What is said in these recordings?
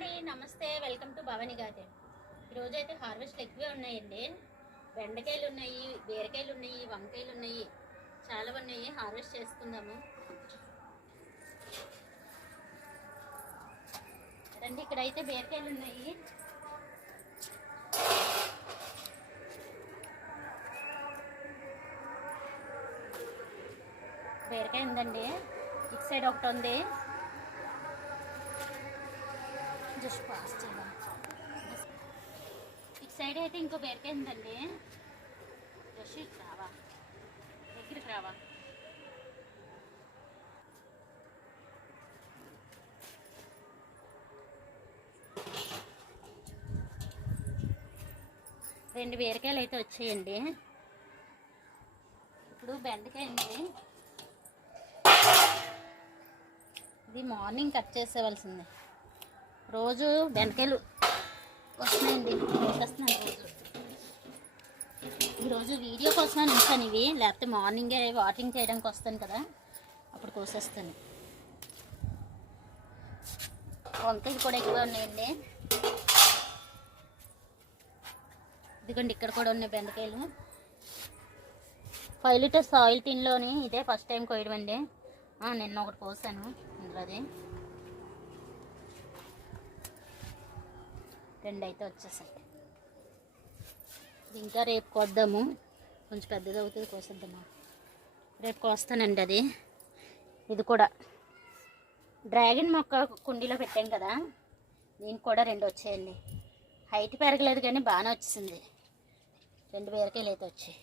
అండి నమస్తే. Welcome to Bhavani garden. ఈరోజు అయితే హార్వెస్ట్ ఎక్కువే ఉన్నాయండి. బెండకాయలు ఉన్నాయి బీరకాయలు ఉన్నాయి వంకాయలు ఉన్నాయి. చాలా ఉన్నాయి. హార్వెస్ట్ చేసుకుందాము రండి ఇక్కడైతే బీరకాయలు ఉన్నాయి. బీరకాయ ఉందండి. ఇటు సైడ్ ఒకటి ఉంది. జస్ట్ పాస్ చేద్దాం ఇటు సైడ్ అయితే ఇంకో బీరకాయ ఉందండి. జస్ట్ ఇటు రావా? దగ్గరికి రావా? రెండు బీరకాయలు అయితే వచ్చాయండి. ఇప్పుడు బెండకాయ అండి. ఇది మార్నింగ్ కట్ చేసేవలసింది రోజు బెండకాయలు వస్తున్నాయండి. వస్తున్నాను రోజు. ఈరోజు వీడియో కోసం ఉంచాను ఇవి లేకపోతే మార్నింగే వాకింగ్ చేయడానికి వస్తాను కదా. అప్పుడు కోసేస్తాను. వంకాయలు కూడా ఎక్కువ ఉన్నాయండి. ఇదిగోండి ఇక్కడ కూడా ఉన్నాయి బెండకాయలు. ఫైవ్ లీటర్స్ ఆయిల్ టిన్లోని ఇదే ఫస్ట్ టైం కోయడం అండి నిన్న ఒకటి కోసాను. ఇందులోది రెండు అయితే వచ్చేసాయి. ఇది ఇంకా రేపు కొద్దాము. కొంచెం పెద్దది అవుతుంది కోసేద్దామా? రేపు కోస్తానండి అది. ఇది కూడా. డ్రాగన్ మొక్క కుండీలో పెట్టాం కదా దీనికి కూడా రెండు వచ్చాయండి. హైట్ పెరగలేదు కానీ బాగానే వచ్చింది రెండు బీరకాయలు అయితే వచ్చాయి.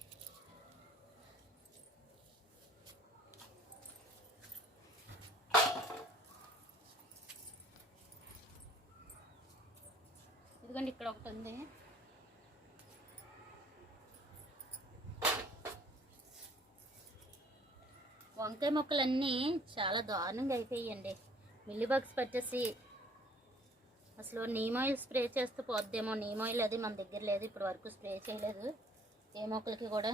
ఇదిగోండి ఇక్కడ ఒకటి ఉంది. వంకాయ మొక్కలన్నీ చాలా దారుణంగా అయిపోయాయండి. మిల్లి బగ్స్ పట్టేసి అసలు నీమ్ ఆయిల్ స్ప్రే చేస్తే పోద్దేమో. నీమ్ ఆయిల్ అది మన దగ్గర లేదు ఇప్పుడు వరకు స్ప్రే చేయలేదు ఏ మొక్కలకి కూడా.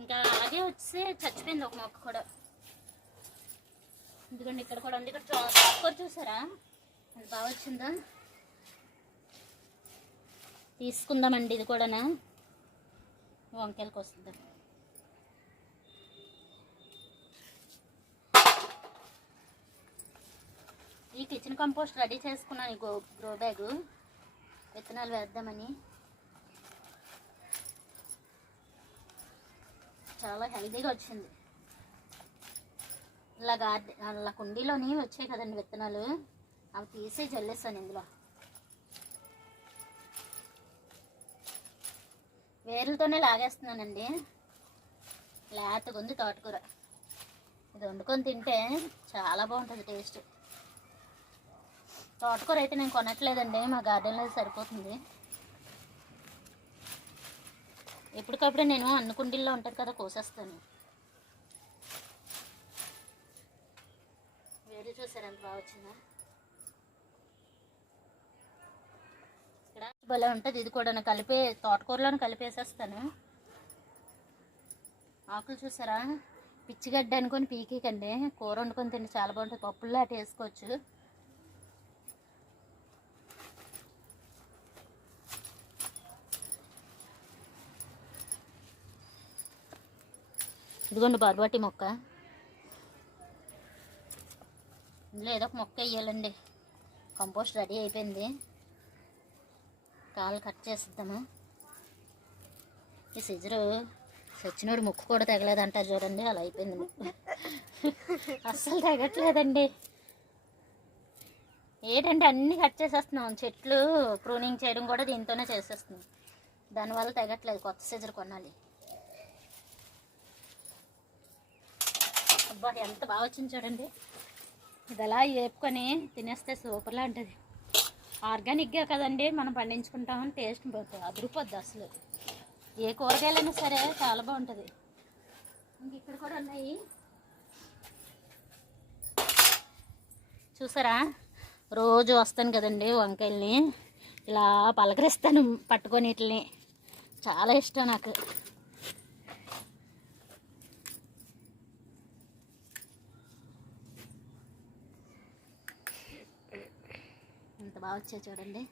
ఇంకా అలాగే వచ్చి చచ్చిపోయింది ఒక మొక్క కూడా. ఎందుకంటే ఇక్కడ కూడా ఉంది. ఇక్కడ చాకూర చూసారా? అది బాగా వచ్చిందా? తీసుకుందామండి ఇది కూడానా? వంకాయలకు వస్తుందా? ఈ కిచెన్ కంపోస్ట్ రెడీ చేసుకున్నాను ఈ గో గ్రో బ్యాగ్ విత్తనాలు వేద్దామని. చాలా హెల్తీగా వచ్చింది. ఇలా గార్డెన్ అలా కుండీలోని వచ్చాయి కదండి విత్తనాలు. అవి తీసి జల్లేస్తాను ఇందులో. వేర్లతోనే లాగేస్తున్నానండి. లేతగా ఉంది తోటకూర. ఇది వండుకొని తింటే చాలా బాగుంటుంది టేస్ట్. తోటకూర అయితే నేను కొనట్లేదండి మా గార్డెన్లో సరిపోతుంది. ఎప్పటికప్పుడు నేను అన్ని కుండీల్లో ఉంటుంది కదా కోసేస్తాను. వేరు చూసారు? ఎంత బాగా వచ్చిందా ఇక్కడ భలే ఉంటుంది. ఇది కూడా కలిపే తోటకూరలోనే కలిపేసేస్తాను. ఆకులు చూసారా? పిచ్చిగడ్డ అనుకొని పీకేకండి. కూర వండుకొని తింటే చాలా బాగుంటుంది. పప్పుల్లో అటు వేసుకోవచ్చు. ఇదిగోండి బర్బాటి మొక్క. ఇందులో ఏదో ఒక మొక్క వేయాలండి. కంపోస్ట్ రెడీ అయిపోయింది. కాలు కట్ చేసిద్దాము? ఈ సిజరు సచ్చినోడు ముక్కు కూడా తెగలేదంట చూడండి అలా అయిపోయింది ముక్కు. అస్సలు తెగట్లేదండి. ఏంటంటే అన్నీ కట్ చేసేస్తున్నాం చెట్లు ప్రూనింగ్ చేయడం కూడా దీంతోనే చేసేస్తున్నాం. దానివల్ల తెగట్లేదు కొత్త సిజర్ కొనాలి. అబ్బా ఎంత బాగా వచ్చింది చూడండి. ఇది అలా వేపుకొని తినేస్తే సూపర్లా ఉంటుంది ఆర్గానిక్గా కదండి మనం పండించుకుంటామని టేస్ట్ పోతుంది అదిరిపోద్ది అసలు. ఏ కూరగాయలైనా సరే చాలా బాగుంటుంది. ఇంక ఇక్కడ కూడా ఉన్నాయి. చూసారా? రోజు వస్తాను కదండి వంకాయల్ని. ఇలా పలకరిస్తాను పట్టుకొని వీటిని చాలా ఇష్టం నాకు. బాగా వచ్చాయి చూడండి.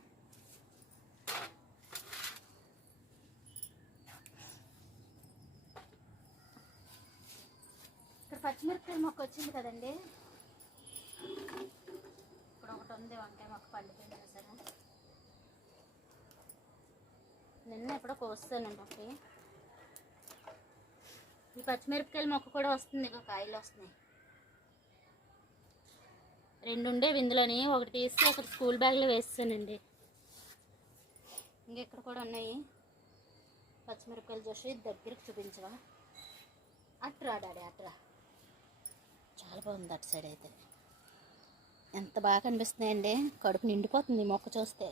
ఇక్కడ పచ్చిమిరపకాయ మొక్క వచ్చింది కదండి. ఇప్పుడు ఒకటి ఉంది వంకాయ మొక్క పండిపోయింది సరే నిన్న ఎప్పుడో కోస్తానండి ఒకటి. ఈ పచ్చిమిరపకాయల మొక్క కూడా వస్తుంది ఇక కాయలు వస్తున్నాయి. రెండు ఉండేవి ఇందులోని ఒకటి తీసి ఒకటి స్కూల్ బ్యాగ్లో వేస్తానండి. ఇంకెక్కడ కూడా ఉన్నాయి. పచ్చిమిరపకాయలు చూసి దగ్గరికి చూపించవా? అట్రా డాడీ అట్రా చాలా బాగుంది అటు సైడ్ అయితే. ఎంత బాగా కనిపిస్తున్నాయండి. కడుపు నిండిపోతుంది మొక్క చూస్తే.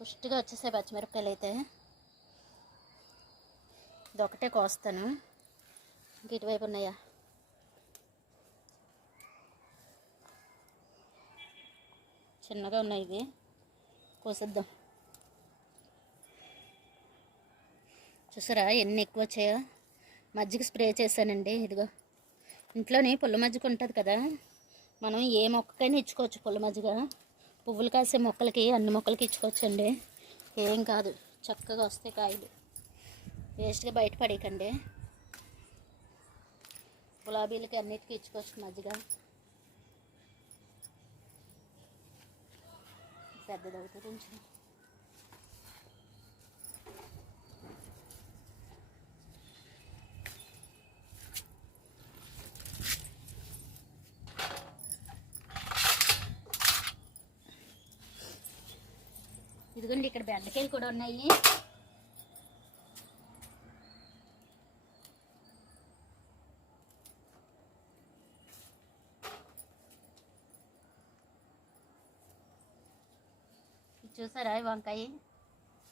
పుష్టిగా వచ్చేసాయి పచ్చిమిరపకాయలు అయితే. ఇది ఒకటే కోస్తాను. ఇంక ఇటువైపు ఉన్నాయా? చిన్నగా ఉన్నాయి ఇవి. కోసిద్దాం. చూసారా ఎన్ని ఎక్కువ వచ్చాయో? మజ్జిగ స్ప్రే చేశానండి ఇదిగో. ఇంట్లోని పుల్ల మజ్జిగ ఉంటుంది కదా మనం ఏ మొక్కకైనా ఇచ్చుకోవచ్చు పుల్ల మజ్జిగ. పువ్వులు కాసే మొక్కలకి అన్ని మొక్కలకి ఇచ్చుకోవచ్చండి. ఏం కాదు చక్కగా వస్తాయి కాయలు. వేస్ట్గా బయట పడేయకండి. గులాబీలకి అన్నిటికీ ఇచ్చుకోవచ్చు మజ్జిగ. పెద్దది కొంచెం ఇదిగోండి ఇక్కడ బెండకాయలు కూడా ఉన్నాయి. చూసారా ఈ వంకాయ?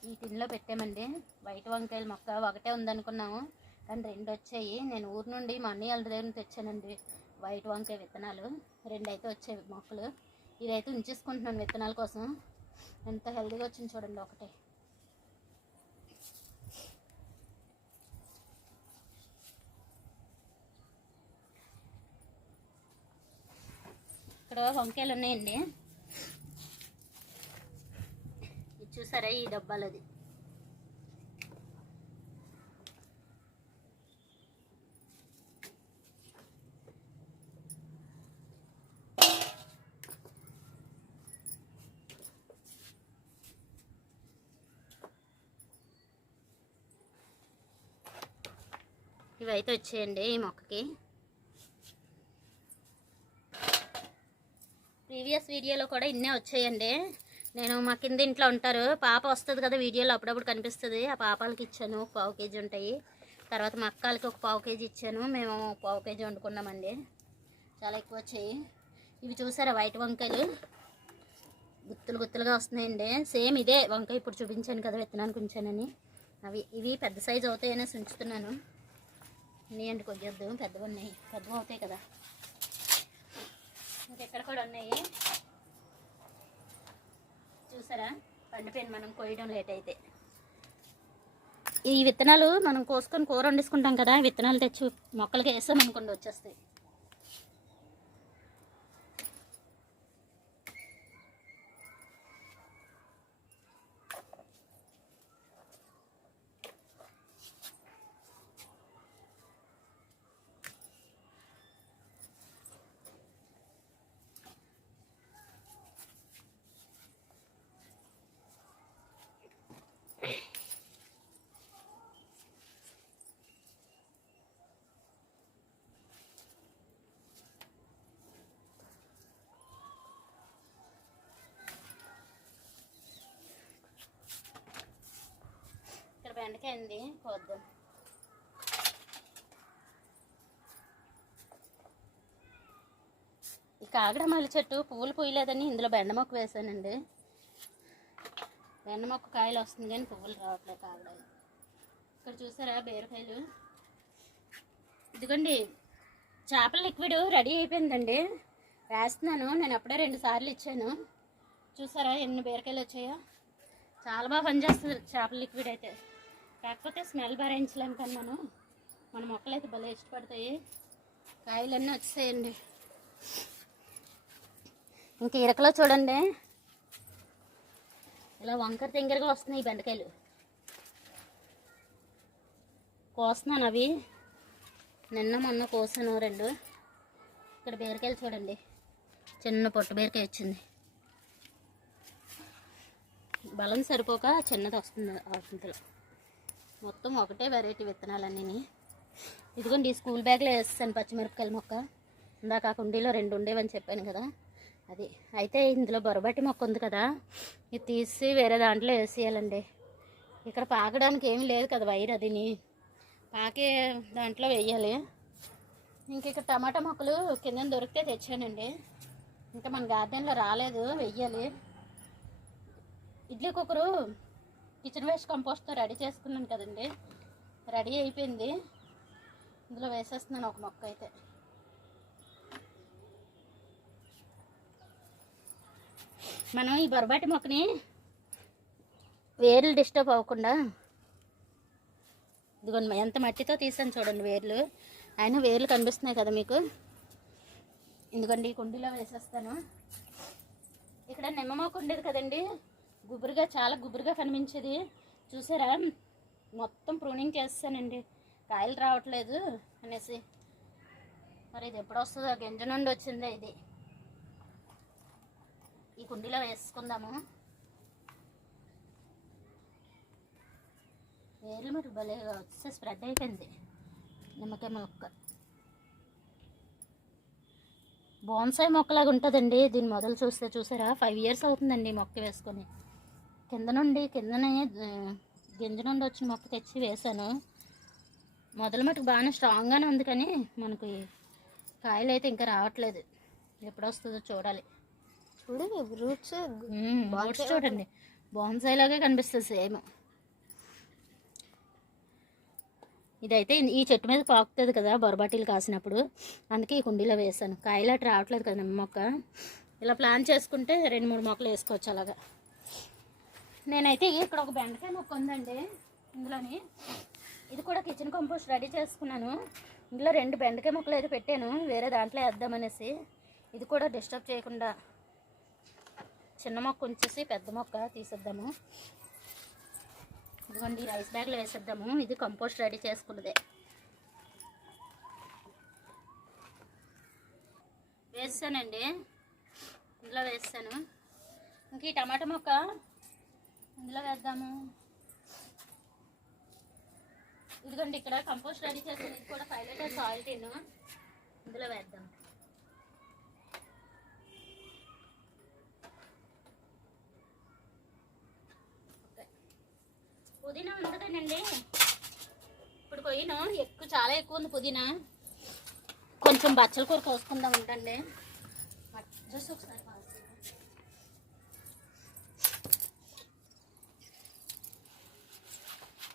ఈ టిన్లో పెట్టామండి. వైట్ వంకాయల మొక్క ఒకటే ఉందనుకున్నాము. కానీ రెండు వచ్చాయి. నేను ఊరు నుండి మా అన్నయ్య వాళ్ళ దగ్గర తెచ్చానండి వైట్ వంకాయ విత్తనాలు. రెండు అయితే వచ్చాయి మొక్కలు. ఇదైతే ఉంచేసుకుంటున్నాను విత్తనాల కోసం. ఎంత హెల్దీగా వచ్చింది చూడండి ఒకటే. ఇక్కడ వంకాయలు ఉన్నాయండి ఇది చూసారా ఈ డబ్బాలది? ఇవైతే వచ్చేయండి ఈ మొక్కకి. ప్రీవియస్ వీడియోలో కూడా ఇన్నే వచ్చాయండి. నేను మా కింద ఇంట్లో ఉంటారు. పాప వస్తుంది కదా వీడియోలో అప్పుడప్పుడు కనిపిస్తుంది. ఆ పాపాలకి ఇచ్చాను ఒక పావు కేజీ ఉంటాయి. తర్వాత మా అక్కలకి ఒక పావు కేజీ ఇచ్చాను. మేము పావు కేజీ వండుకున్నామండి. చాలా ఎక్కువ వచ్చాయి. ఇవి చూసారా వైట్ వంకాయలు? గుత్తులు గుత్తులుగా వస్తున్నాయండి. సేమ్ ఇదే వంకాయ ఇప్పుడు చూపించాను కదా విత్తనానికి ఉంచానని అవి ఇవి పెద్ద సైజు అవుతాయనేసి ఉంచుతున్నాను. ఉన్నాయండి కొద్దిగా పెద్దవి ఉన్నాయి. పెద్దవి అవుతాయి కదా. ఇంకెక్కడ కూడా ఉన్నాయి. చూసారా? పండిపోయింది మనం కోయడం లేట్ అయితే. ఈ విత్తనాలు మనం కోసుకొని కూర వండేసుకుంటాం కదా విత్తనాలు తెచ్చి మొక్కలకి వేసామనుకోండి వచ్చేస్తాయి. ఇక్కడ బెండకాయ ఈ కాగడమల్లి చెట్టు పువ్వులు పూయలేదని ఇందులో బెండ మొక్క వేసానండి. బెండ మొక్క కాయలు వస్తుంది కానీ పువ్వులు రావట్లేదు కాగడాలు ఇక్కడ చూసారా బీరకాయలు? ఇదిగోండి చేపల లిక్విడ్ రెడీ అయిపోయిందండి. వేస్తున్నాను. నేను అప్పుడే రెండు సార్లు ఇచ్చాను. చూసారా ఎన్ని బీరకాయలు వచ్చాయో? చాలా బాగా పనిచేస్తుంది చేపల లిక్విడ్ అయితే. కాకపోతే స్మెల్ భరించలేం కన్నాను మన మొక్కలు అయితే భలే ఇష్టపడతాయి. కాయలన్నీ వచ్చేయండి. ఇంకా ఇరకలో చూడండి. ఇలా వంకర తింగరగా వస్తున్నాయి ఈ బెండకాయలు. కోస్తున్నాను అవి. నిన్న మొన్న కోసాను రెండు. ఇక్కడ బీరకాయలు చూడండి. చిన్న పొట్టు బీరకాయ వచ్చింది. బలం సరిపోక చిన్నది వస్తుంది ఆకుంతలో మొత్తం ఒకటే వెరైటీ విత్తనాలన్నీ ఇదిగోండి ఈ స్కూల్ బ్యాగ్లో వేస్తాను పచ్చిమిరపకాయల మొక్క. ఇందాక ఆ కుండీలో రెండు ఉండేవని చెప్పాను కదా. అది. అయితే ఇందులో బొరబట్టి మొక్క ఉంది కదా. ఇది తీసి వేరే దాంట్లో వేసేయాలండి. ఇక్కడ పాకడానికి ఏమి లేదు కదా వైర్ అదిని. పాకే దాంట్లో వేయాలి. ఇంక ఇక్కడ టమాటా మొక్కలు కింద దొరికితే తెచ్చానండి. ఇంకా మన గార్డెన్లో రాలేదు వెయ్యాలి ఇడ్లీ కుక్కరు కిచెన్ వేస్ట్ కంపోస్ట్తో రెడీ చేసుకున్నాను కదండి. రెడీ అయిపోయింది. ఇందులో వేసేస్తున్నాను ఒక మొక్క అయితే. మనం ఈ బొరబాటి మొక్కని వేర్లు డిస్టర్బ్ అవ్వకుండా ఇదిగోండి ఎంత మట్టితో తీసాను చూడండి వేర్లు. అయినా వేర్లు కనిపిస్తున్నాయి కదా మీకు. ఎందుకండి ఈ కుండీలో వేసేస్తాను. ఇక్కడ నిమ్మ మొక్క ఉండేది కదండి. గుబురుగా చాలా గుబురుగా కనిపించేది. చూసారా? మొత్తం ప్రూనింగ్ చేస్తానండి. కాయలు రావట్లేదు అనేసి. మరి ఇది ఎప్పుడు వస్తుందో? గింజ నుండి వచ్చిందే ఇది? ఈ కుండీలో వేసుకుందాము. వేర్లు మరి భలే వచ్చే స్ప్రెడ్ అయిపోయింది. నిమ్మకాయ మొక్క. బోన్సాయి మొక్కలాగా ఉంటుందండి. దీని మొదలు చూస్తే చూసారా? ఫైవ్ ఇయర్స్ అవుతుందండి మొక్క వేసుకొని. కింద నుండి కిందనే గింజ నుండి వచ్చిన మొక్క తెచ్చి వేశాను. మొదలు మటుకు బాగానే స్ట్రాంగ్గానే ఉంది కానీ మనకి కాయలు అయితే ఇంకా రావట్లేదు. ఎప్పుడు వస్తుందో చూడాలి. చూడు రూట్స్ roots చూడండి. బోన్సాయి లాగే కనిపిస్తుంది సేమ్. ఇదైతే ఈ చెట్టు మీద పాకుతుంది కదా బొరబాటీలు కాసినప్పుడు. అందుకే ఈ కుండీలో వేసాను కాయలు అటు రావట్లేదు కదా మొక్క. ఇలా ప్లాన్ చేసుకుంటే రెండు మూడు మొక్కలు వేసుకోవచ్చు అలాగా. నేనైతే ఇక్కడ ఒక బెండకాయ మొక్క ఉందండి ఇందులోని. ఇది కూడా కిచెన్ కంపోస్ట్ రెడీ చేసుకున్నాను. ఇందులో రెండు బెండకాయ మొక్కలు అయితే పెట్టాను. వేరే దాంట్లో వేద్దామనేసి. ఇది కూడా డిస్టర్బ్ చేయకుండా చిన్న మొక్క ఉంచేసి పెద్ద మొక్క తీసేద్దాము. ఇదిగోండి రైస్ బ్యాగ్లో వేసేద్దాము. ఇది కంపోస్ట్ రెడీ చేసుకున్నదే. వేస్తానండి. ఇందులో వేస్తాను. ఇంక ఈ టమాటా మొక్క ఇందులో వేద్దాము. ఇదిగోండి ఇక్కడ కంపోస్ట్ రెడీ చేసిన ఇది కూడా ఫైవ్ లీటర్ ఆయిల్ టిన్ ఇందులో వేద్దాం. పుదీనా ఉంది కదండి ఇప్పుడు పోయిన ఎక్కువ చాలా ఎక్కువ ఉంది పుదీనా. కొంచెం బచ్చల కూర కోసుకుందాం ఉంటండి చూసి ఒకసారి pause చేయండి.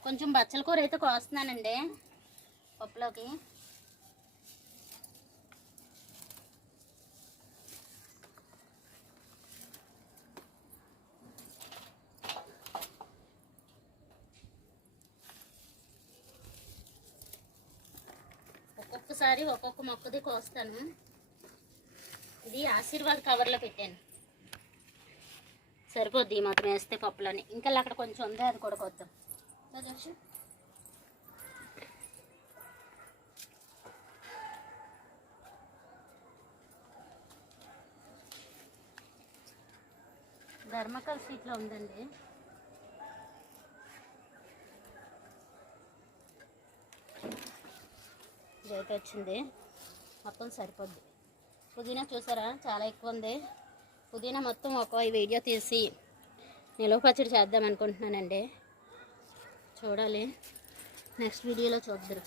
కొంచెం బచ్చల కూర అయితే కోస్తున్నానండి పప్పులోకి. ఒక్కొక్కసారి ఒక్కొక్క మొక్కది కోస్తాను. ఇది ఆశీర్వాద్ కవర్లో పెట్టాను. సరిపోద్ది మాత్రం వేస్తే పప్పులని. ఇంకా అక్కడ కొంచెం ఉంది అది కూడా కొద్దాం. రాజేష్ ధర్మకల్ సీట్లో ఉందండి ఇదైతే వచ్చింది. మొత్తం సరిపోద్ది. పుదీనా చూసారా? చాలా ఎక్కువ ఉంది. పుదీనా మొత్తం ఒక వీడియో తీసి నిలవ పచ్చడి చేద్దాం అనుకుంటున్నానండి. చూడాలి. నెక్స్ట్ వీడియోలో చూద్దరు.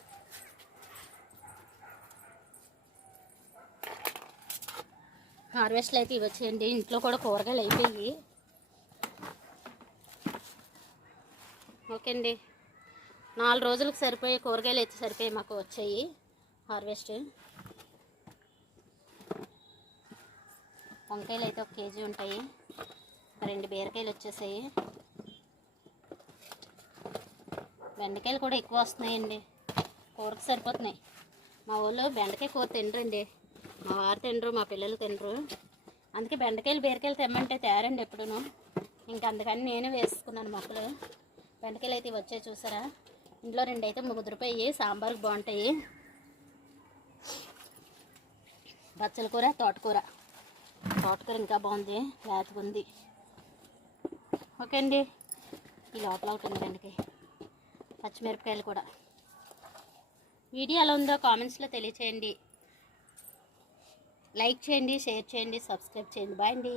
హార్వెస్ట్లు అయితే ఇవ్వచ్చేయండి ఇంట్లో కూడా కూరగాయలు అయిపోయి. ఓకే అండి నాలుగు రోజులకు సరిపోయే కూరగాయలు అయితే సరిపోయి మాకు వచ్చాయి. హార్వెస్ట్ వంకాయలు అయితే ఒక కేజీ ఉంటాయి. రెండు బీరకాయలు వచ్చేసాయి. బెండకాయలు కూడా ఎక్కువ వస్తున్నాయండి. కూరకు సరిపోతున్నాయి. మా ఊళ్ళో బెండకాయ కూర తినరండి. మా వారు తినరు మా పిల్లలు తినరు. అందుకే బెండకాయలు బీరకాయలు తెమ్మంటే తేరండి ఎప్పుడును. ఇంకా అందుకని నేను వేసుకున్నాను మొక్కలు. బెండకాయలు అయితే వచ్చాయి చూసారా? ఇంట్లో రెండు అయితే ముగ్గురిపోయి సాంబార్కి బాగుంటాయి. బచ్చల కూర తోటకూర. తోటకూర ఇంకా బాగుంది లేతగా ఉంది. ఓకే అండి. ఈ లోపల ఒకటి బెండకాయ. పచ్చిమిరపకాయలు కూడా. వీడియో ఎలా ఉందో కామెంట్స్లో తెలియచేయండి. లైక్ చేయండి షేర్ చేయండి సబ్స్క్రైబ్ చేయండి. బాయ్ అండి.